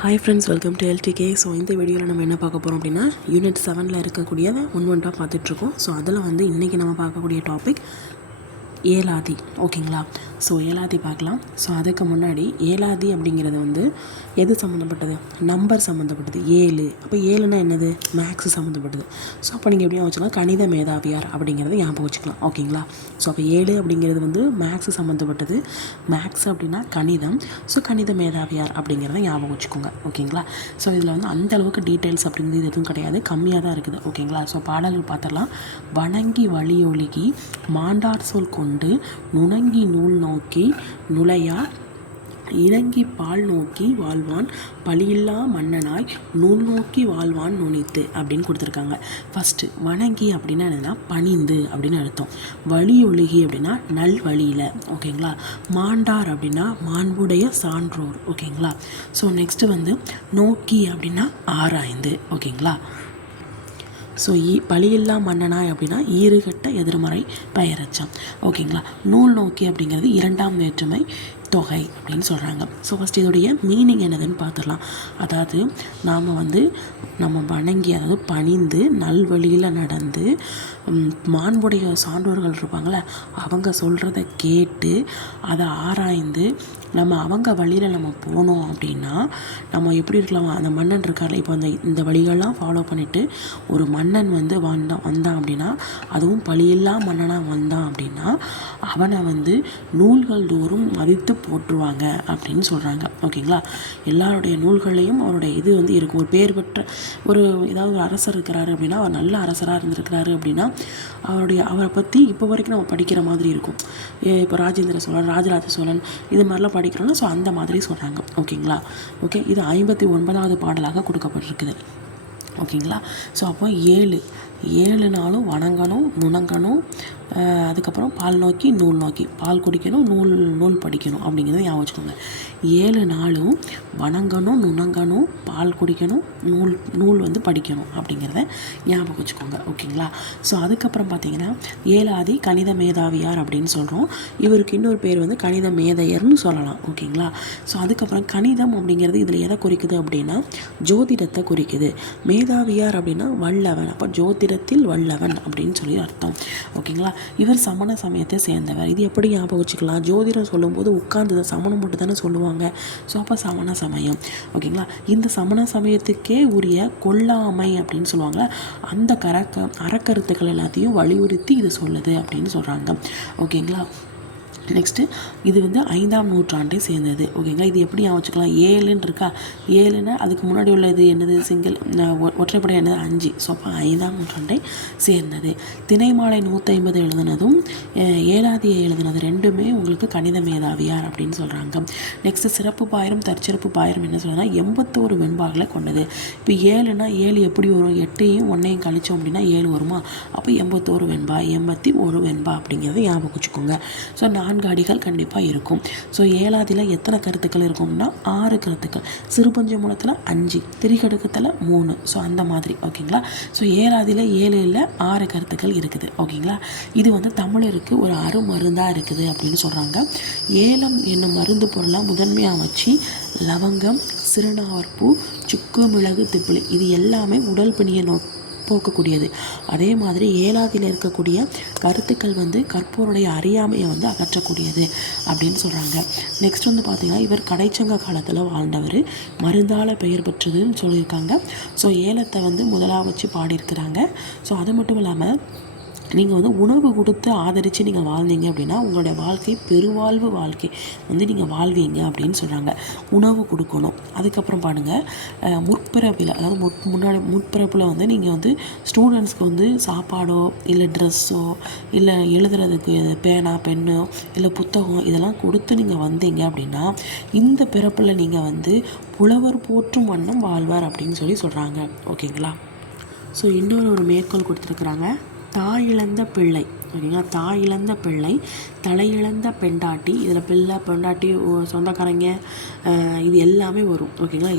Hi friends, welcome to LDK. So இந்த வீடியோவில் நம்ம என்ன பார்க்க போகிறோம் அப்படின்னா, யூனிட் 7 இருக்கக்கூடியதை ஒன்றாக பார்த்துட்ருக்கோம். ஸோ அதில் இன்றைக்கி நம்ம பார்க்கக்கூடிய டாபிக் ஏலாதி. ஓகேங்களா? ஸோ ஏலாதி பார்க்கலாம். ஸோ அதுக்கு முன்னாடி ஏலாதி அப்படிங்கிறது எது சம்மந்தப்பட்டது? நம்பர் சம்மந்தப்பட்டது. 7. அப்போ 7னா என்னது? மேக்ஸ் சம்மந்தப்பட்டது. ஸோ அப்போ நீங்கள் எப்படியா வச்சுக்கலாம், கணித மேதாவியார் அப்படிங்கிறத ஞாபகம் வச்சுக்கலாம். ஓகேங்களா? ஸோ அப்போ 7 அப்படிங்கிறது மேக்ஸ் சம்மந்தப்பட்டது. மேக்ஸ் அப்படின்னா கணிதம். ஸோ கணித மேதாவியார் அப்படிங்கிறத ஞாபகம் வச்சுக்கோங்க. ஓகேங்களா? ஸோ இதில் அந்தளவுக்கு டீட்டெயில்ஸ் அப்படிங்கிறது எதுவும் கிடையாது, கம்மியாக தான் இருக்குது. ஓகேங்களா? ஸோ பாடல்கள் பார்த்துடலாம். வணங்கி வழியொழுகி மாண்டார் சொல் கொண்டு நுணங்கி நூல் நோக்கி நுழையா இறங்கி பால் நோக்கி வாழ்வான் பழியில்லா மன்னனாய் நூல் நோக்கி வாழ்வான் நுனித்து அப்படின்னு கொடுத்துருக்காங்க. ஃபஸ்ட்டு வணங்கி அப்படின்னா என்னென்னா பணிந்து அப்படின்னு அர்த்தம். வழி ஒழுகி அப்படின்னா நல் வழியில். ஓகேங்களா? மாண்டார் அப்படின்னா மாண்புடைய சான்றோர். ஓகேங்களா? ஸோ நெக்ஸ்ட்டு நோக்கி அப்படின்னா ஆராய்ந்து. ஓகேங்களா? ஸோ பழியில்லா மன்னனாய் அப்படின்னா ஈறுகட்ட எதிர்மறை பெயரச்சம். ஓகேங்களா? நூல் நோக்கி அப்படிங்கிறது இரண்டாம் வேற்றுமை தொகை அப்படின்னு சொல்கிறாங்க. ஸோ ஃபஸ்ட் இதோடைய மீனிங் என்னதுன்னு பார்த்துடலாம். அதாவது நாம் நம்ம வணங்கி, அதாவது பணிந்து நல்வழியில் நடந்து மாண்புடைய சான்றோர்கள் இருப்பாங்களே, அவங்க சொல்கிறத கேட்டு அதை ஆராய்ந்து நம்ம அவங்க வழியில் நம்ம போனோம் அப்படின்னா நம்ம எப்படி இருக்கலாம்? அந்த மன்னன் இருக்கார்ல, இப்போ இந்த வழிகள்லாம் ஃபாலோ பண்ணிவிட்டு ஒரு மன்னன் வந்தான் அப்படின்னா, அதுவும் பழியில்லா மன்னனாக வந்தான் அப்படின்னா அவனை நூல்கள் தோறும் மதித்து போற்றுவாங்க அப்படின்னு சொல்கிறாங்க. ஓகேங்களா? எல்லாருடைய நூல்களையும் அவருடைய இது இருக்கும். ஒரு பேர் பெற்ற ஏதாவது ஒரு அரசர் இருக்கிறாரு அப்படின்னா, அவர் நல்ல அரசராக இருந்திருக்கிறாரு அப்படின்னா அவரை பற்றி இப்போ வரைக்கும் நம்ம படிக்கிற மாதிரி இருக்கும். இப்போ ராஜேந்திர சோழன், ராஜராஜ சோழன் இது மாதிரிலாம் படிக்கிறோன்னா, ஸோ அந்த மாதிரி சொல்கிறாங்க. ஓகேங்களா? ஓகே, இது 59வது பாடலாக கொடுக்கப்பட்டிருக்குது. ஓகேங்களா? ஸோ அப்போ 7 நாளும் வணங்கணும், நுணங்கணும், அதுக்கப்புறம் பால் நோக்கி நூல் நோக்கி, பால் குடிக்கணும், நூல் படிக்கணும் அப்படிங்கிறத ஞாபகம் வச்சுக்கோங்க. 7 நாளும் வணங்கணும், நுணங்கணும், பால் குடிக்கணும், நூல் படிக்கணும் அப்படிங்கிறத ஞாபகம் வச்சுக்கோங்க. ஓகேங்களா? ஸோ அதுக்கப்புறம் பார்த்தீங்கன்னா ஏலாதி கணித மேதாவியார் அப்படின்னு சொல்கிறோம். இவருக்கு இன்னொரு பேர் கணித மேதையர்னு சொல்லலாம். ஓகேங்களா? ஸோ அதுக்கப்புறம் கணிதம் அப்படிங்கிறது இதில் எதை குறிக்குது அப்படின்னா ஜோதிடத்தை குறிக்குது. மேதாவியார் அப்படின்னா வல்லவன். அப்போ ஜோதிடத்தில் வல்லவன் அப்படின்னு சொல்லி அர்த்தம். ஓகேங்களா? இவர் சமண சமயத்தை சேர்ந்தவர். இது எப்படி ஞாபகம் வச்சுக்கலாம்? ஜோதிடம் சொல்லும்போது உட்கார்ந்து சமணம் மட்டும் தானே சொல்லுவாங்க. ஸோ அப்போ சமண சமயம். ஓகேங்களா? இந்த சமண சமயத்துக்கே உரிய கொல்லாமை அப்படின்னு சொல்லுவாங்க. அந்த அறக்கருத்துக்கள் எல்லாத்தையும் வலியுறுத்தி இது சொல்லுது அப்படின்னு சொல்கிறாங்க. ஓகேங்களா? நெக்ஸ்ட்டு இது 5ஆம் நூற்றாண்டை சேர்ந்தது. ஓகேங்களா? இது எப்படி வச்சுக்கலாம்? 7ன்னு இருக்கா? 7ன்னா அதுக்கு முன்னாடி உள்ள இது என்னது? சிங்கிள் ஒற்றைப்படை என்னது? 5. ஸோ அப்போ 5ஆம் நூற்றாண்டை சேர்ந்தது. திணைமாலை 150 எழுதுனதும் ஏலாதியை எழுதுனது ரெண்டுமே உங்களுக்கு கணித மேதாவியார் அப்படின்னு சொல்கிறாங்க. நெக்ஸ்ட்டு சிறப்பு பாயிரம் தற்சிறப்பு பாயிரம் என்ன சொல்லுன்னா 81 வெண்பாக்களை கொண்டது. இப்போ 7ன்னா 7 எப்படி வரும்? 8ஐயும் 1ஐயும் கழிச்சோம் அப்படின்னா 7 வருமா? அப்போ 81 வெண்பா, 81 வெண்பா அப்படிங்கிறத ஞாபகம் வச்சுக்கோங்க. ஸோ 4 அடிகள் கண்டிப்பாக இருக்கும். ஸோ ஏலாதியில் எத்தனை கருத்துக்கள் இருக்கும்னா 6 கருத்துக்கள். சிறுபஞ்ச மூலத்தில் 5, திரிகடுக்கத்தில் 3. ஸோ அந்த மாதிரி. ஓகேங்களா? ஸோ ஏலாதியில் 7 இல்லை 6 கருத்துக்கள் இருக்குது. ஓகேங்களா? இது தமிழருக்கு ஒரு அருமருந்தாக இருக்குது அப்படின்னு சொல்கிறாங்க. ஏலம் என்னும் மருந்து பொருளாக முதன்மையாக வச்சு லவங்கம், சிறுநாவற்பூ, சுக்கு, மிளகு, திப்பிலி இது எல்லாமே உடல் பிணியை போக்கக்கூடியது. அதே மாதிரி ஏலாதியில் இருக்கக்கூடிய கருத்துக்கள் கற்போருடைய அறியாமையை அகற்றக்கூடியது அப்படின்னு சொல்கிறாங்க. நெக்ஸ்ட் பார்த்திங்கன்னா இவர் கடைச்சங்க காலத்தில் வாழ்ந்தவர், மருந்தால் பெயர் பெற்றதுன்னு சொல்லியிருக்காங்க. ஸோ ஏலத்தை முதலாக வச்சு பாடியிருக்கிறாங்க. ஸோ அது மட்டும் இல்லாமல் நீங்கள் உணவு கொடுத்து ஆதரித்து நீங்கள் வாழ்ந்தீங்க அப்படின்னா உங்களுடைய வாழ்க்கை பெருவாழ்வு வாழ்க்கை நீங்கள் வாழ்வீங்க அப்படின்னு சொல்கிறாங்க. உணவு கொடுக்கணும். அதுக்கப்புறம் பாருங்கள், முற்பிறப்பில், அதாவது முற்பிறப்பில் நீங்கள் ஸ்டூடெண்ட்ஸ்க்கு சாப்பாடோ இல்லை ட்ரெஸ்ஸோ இல்லை எழுதுறதுக்கு பேனா, பெண்ணோ இல்லை புத்தகம் இதெல்லாம் கொடுத்து நீங்கள் வந்தீங்க அப்படின்னா இந்த பிறப்பில் நீங்கள் புலவர் போற்றும் வண்ணம் வாழ்வார் அப்படின்னு சொல்கிறாங்க. ஓகேங்களா? ஸோ இன்னொரு மேற்கோள் கொடுத்துருக்குறாங்க. தாய் இழந்த பிள்ளை ஓகேங்களா. தாய் இழந்த பிள்ளை, தலையிழந்த பெண்டாட்டி, இதில் பிள்ளை பெண்டாட்டி சொந்தக்காரங்க இது எல்லாமே வரும். ஓகேங்களா.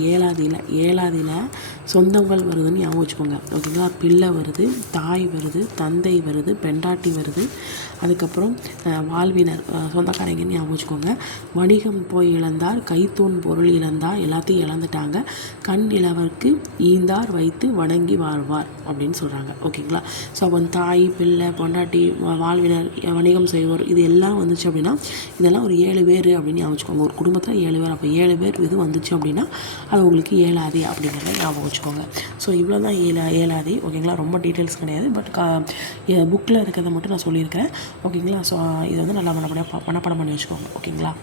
ஏழாதியில் சொந்தங்கள் வருதுன்னு ஞாபகம் வச்சுக்கோங்க. ஓகேங்களா. பிள்ளை வருது, தாய் வருது, தந்தை வருது, பெண்டாட்டி வருது, அதுக்கப்புறம் வாழ்வினர் சொந்தக்காரங்கன்னு ஞாபகம் வச்சுக்கோங்க. வணிகம் போய் இழந்தார், கைத்தூண் பொருள் இழந்தார், எல்லாத்தையும் இழந்துட்டாங்க. கண் இளவர்க்கு ஈந்தார் வைத்து வணங்கி வாழ்வார் அப்படின்னு சொல்கிறாங்க. ஓகேங்களா. ஸோ அப்போ தாய், பிள்ளை, பொண்டாட்டி, வாழ்வினர், வணிகம் செய்வோர் இது எல்லாம் வந்துச்சு அப்படின்னா இதெல்லாம் ஒரு 7 பேர் அப்படின்னு ஞாபகம் வச்சுக்கோங்க. ஒரு குடும்பத்தில் 7 பேர். அப்போ 7 பேர் இது வந்துச்சு அப்படின்னா அது உங்களுக்கு ஏழாதி அப்படிங்கிறத ஞாபகம் வச்சுக்கோங்க. ஸோ இவ்வளோ தான் ஏழாதி. ஓகேங்களா. ரொம்ப டீட்டெயில்ஸ் கிடையாது, பட் புக்கில் இருக்கிறத மட்டும் நான் சொல்லியிருக்கிறேன். ஓகேங்களா. ஸோ இதை வந்து நல்லா மனப்பாடம் பண்ணி வச்சுக்கோங்க. ஓகேங்களா.